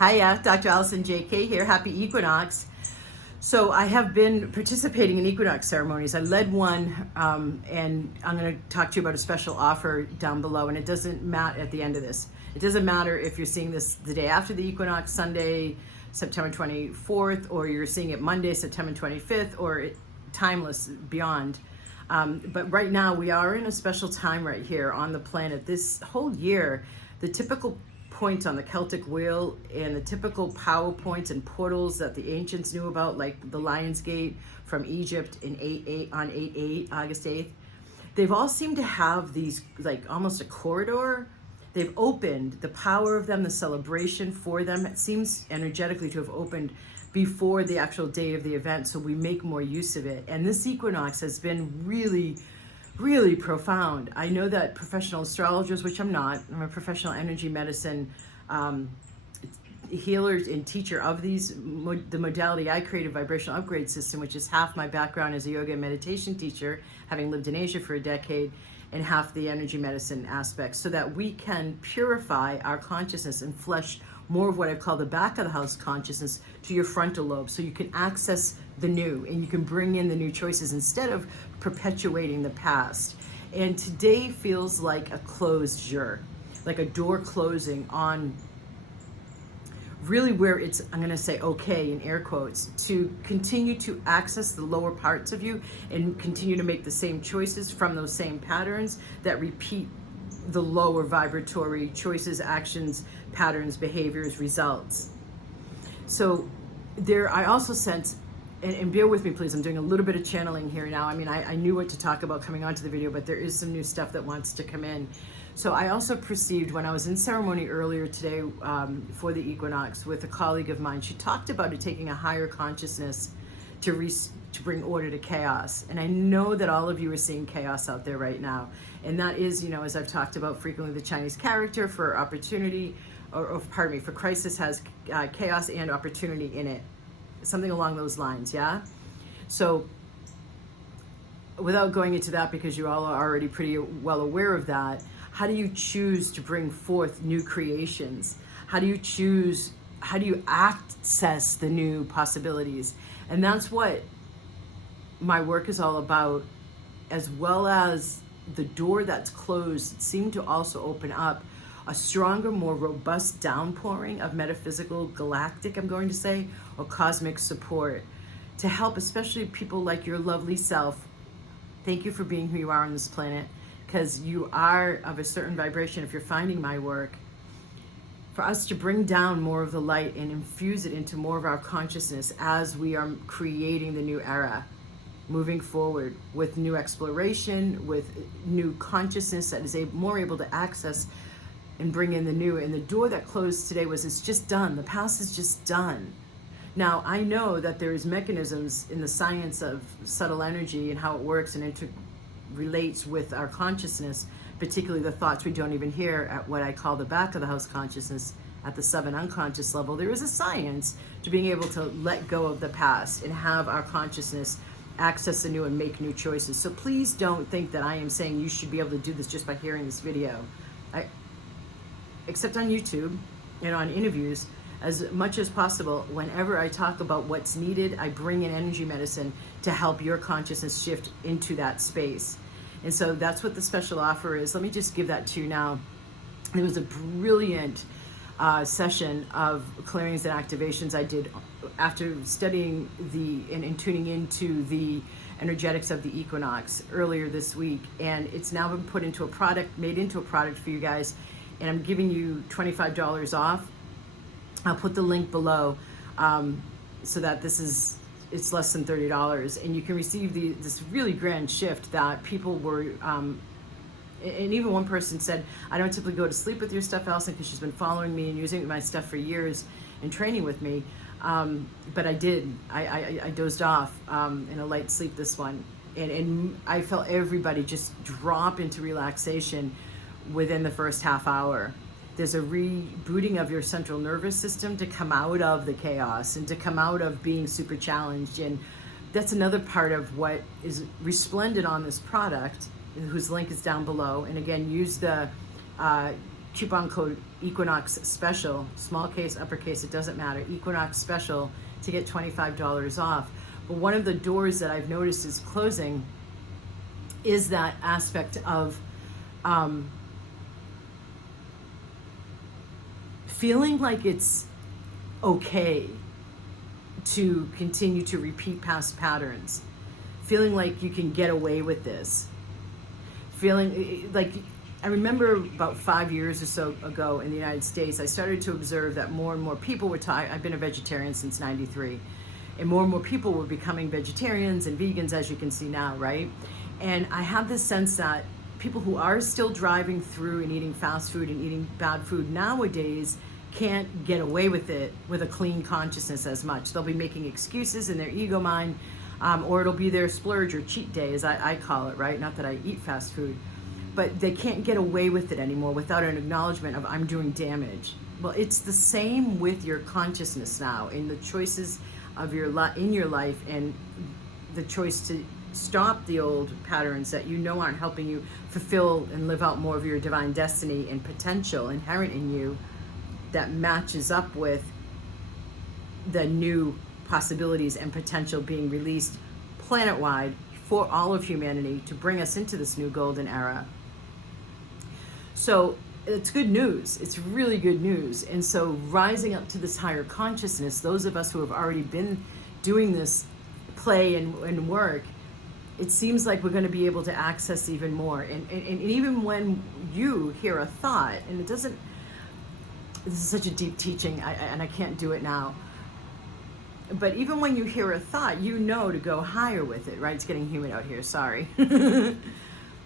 Hiya, Dr. Allison JK here. Happy Equinox. So I have been participating in Equinox ceremonies. I led one, and I'm going to talk to you about a special offer down below. And it doesn't matter at the end of this. It doesn't matter if you're seeing this the day after the Equinox, Sunday, September 24th, or you're seeing it Monday, September 25th, or timeless beyond. But right now we are in a special time right here on the planet. This whole year, the typical points on the Celtic wheel and the typical power points and portals that the ancients knew about, like the Lion's Gate from Egypt in August 8th, they've all seemed to have these, like almost a corridor. They've opened, the power of them, the celebration for them, it seems energetically to have opened before the actual day of the event, so we make more use of it. And this equinox has been really profound. I know that professional astrologers, which I'm not, I'm a professional energy medicine healer and teacher of these. The modality I created, vibrational upgrade system, which is half my background as a yoga and meditation teacher, having lived in Asia for a decade, and half the energy medicine aspects, so that we can purify our consciousness and flesh more of what I call the back of the house consciousness to your frontal lobe, so you can access the new and you can bring in the new choices instead of perpetuating the past. And today feels like a closure, like a door closing on really where it's, I'm going to say okay in air quotes, to continue to access the lower parts of you and continue to make the same choices from those same patterns that repeat the lower vibratory choices, actions, patterns, behaviors, results. So there, I also sense, and bear with me please, I'm doing a little bit of channeling here now. I mean, I knew what to talk about coming onto the video, but there is some new stuff that wants to come in. So I also perceived when I was in ceremony earlier today for the equinox with a colleague of mine, she talked about it taking a higher consciousness to bring order to chaos. And I know that all of you are seeing chaos out there right now. And that is, you know, as I've talked about frequently, the Chinese character for opportunity, or pardon me, for crisis has chaos and opportunity in it. Something along those lines, yeah? So without going into that, because you all are already pretty well aware of that, how do you choose to bring forth new creations? How do you access the new possibilities? And that's what my work is all about, as well as the door that's closed seemed to also open up a stronger, more robust downpouring of metaphysical, galactic, I'm going to say, or cosmic support to help, especially people like your lovely self. Thank you for being who you are on this planet, because you are of a certain vibration if you're finding my work. For us to bring down more of the light and infuse it into more of our consciousness as we are creating the new era, moving forward with new exploration, with new consciousness that is more able to access and bring in the new. And the door that closed today was, it's just done. The past is just done. Now, I know that there is mechanisms in the science of subtle energy and how it works and relates with our consciousness, particularly the thoughts we don't even hear at what I call the back of the house consciousness, at the sub and unconscious level. There is a science to being able to let go of the past and have our consciousness access the new and make new choices. So please don't think that I am saying you should be able to do this just by hearing this video. Except on YouTube and on interviews, as much as possible, whenever I talk about what's needed, I bring in energy medicine to help your consciousness shift into that space. And so that's what the special offer is. Let me just give that to you now. It was a brilliant session of clearings and activations I did after studying and tuning into the energetics of the equinox earlier this week. And it's now been put into a product, made into a product for you guys. And I'm giving you $25 off. I'll put the link below so that it's less than $30, and you can receive this really grand shift that people were, and even one person said, I don't typically go to sleep with your stuff, Allison, because she's been following me and using my stuff for years and training with me, but I did. I dozed off in a light sleep this one, and I felt everybody just drop into relaxation within the first half hour. There's a rebooting of your central nervous system to come out of the chaos and to come out of being super challenged. And that's another part of what is resplendent on this product, whose link is down below. And again, use the coupon code Equinox Special, small case, uppercase, it doesn't matter, Equinox Special, to get $25 off. But one of the doors that I've noticed is closing is that aspect of feeling like it's okay to continue to repeat past patterns, feeling like you can get away with this, feeling like, I remember about 5 years or so ago in the United States, I started to observe that more and more people were I've been a vegetarian since '93, and more people were becoming vegetarians and vegans, as you can see now, right? And I have this sense that people who are still driving through and eating fast food and eating bad food nowadays can't get away with it with a clean consciousness as much. They'll be making excuses in their ego mind, or it'll be their splurge or cheat day, as I call it, right? Not that I eat fast food, but they can't get away with it anymore without an acknowledgement of I'm doing damage. Well, it's the same with your consciousness now, in the choices of your in your life, and the choice to stop the old patterns that you know aren't helping you fulfill and live out more of your divine destiny and potential inherent in you, that matches up with the new possibilities and potential being released planet-wide for all of humanity to bring us into this new golden era. So it's good news. It's really good news. And so rising up to this higher consciousness, those of us who have already been doing this play and work, it seems like we're going to be able to access even more. And even when you hear a thought, and it doesn't, this is such a deep teaching, and I can't do it now. But even when you hear a thought, you know to go higher with it, right? It's getting humid out here, sorry.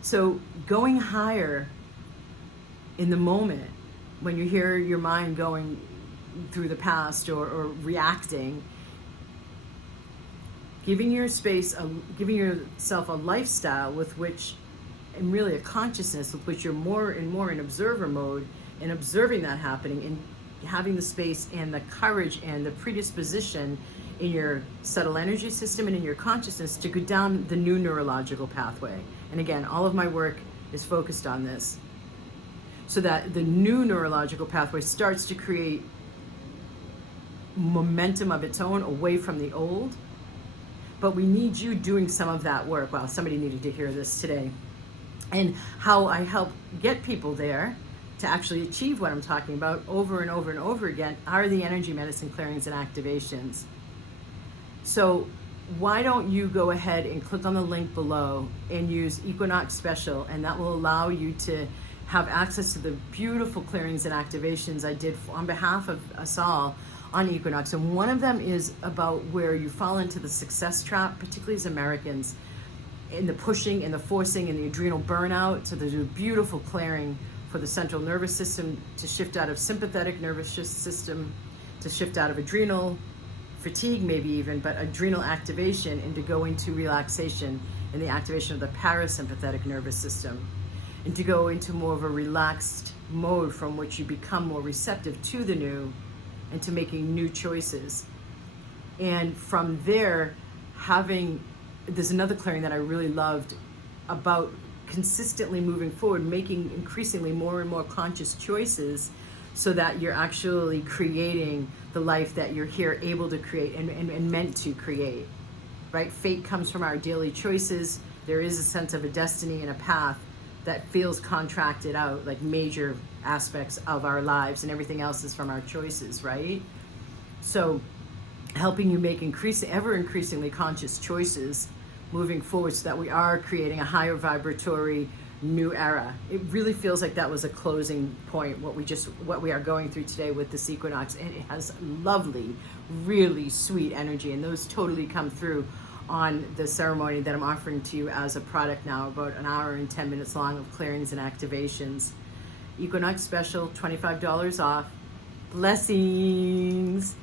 So going higher in the moment, when you hear your mind going through the past or reacting, giving giving yourself a lifestyle with which, and really a consciousness with which you're more and more in observer mode, and observing that happening, and having the space and the courage and the predisposition in your subtle energy system and in your consciousness to go down the new neurological pathway. And again, all of my work is focused on this, so that the new neurological pathway starts to create momentum of its own away from the old. But we need you doing some of that work. Wow, somebody needed to hear this today. And how I help get people there to actually achieve what I'm talking about over and over and over again are the energy medicine clearings and activations. So why don't you go ahead and click on the link below and use Equinox Special, and that will allow you to have access to the beautiful clearings and activations I did on behalf of us all on Equinox. And one of them is about where you fall into the success trap, particularly as Americans, in the pushing and the forcing and the adrenal burnout. So there's a beautiful clearing for the central nervous system to shift out of sympathetic nervous system, to shift out of adrenal fatigue maybe even, but adrenal activation, and to go into relaxation and the activation of the parasympathetic nervous system, and to go into more of a relaxed mode from which you become more receptive to the new and to making new choices. And from there, there's another clearing that I really loved about consistently moving forward, making increasingly more and more conscious choices, so that you're actually creating the life that you're here able to create and meant to create, right? Fate comes from our daily choices. There is a sense of a destiny and a path that feels contracted out, like major aspects of our lives, and everything else is from our choices, right? So helping you make ever increasingly conscious choices moving forward, so that we are creating a higher vibratory new era. It really feels like that was a closing point, what we are going through today with this equinox, and it has lovely, really sweet energy, and those totally come through on the ceremony that I'm offering to you as a product now, about an hour and 10 minutes long of clearings and activations. Equinox Special, $25 off. Blessings.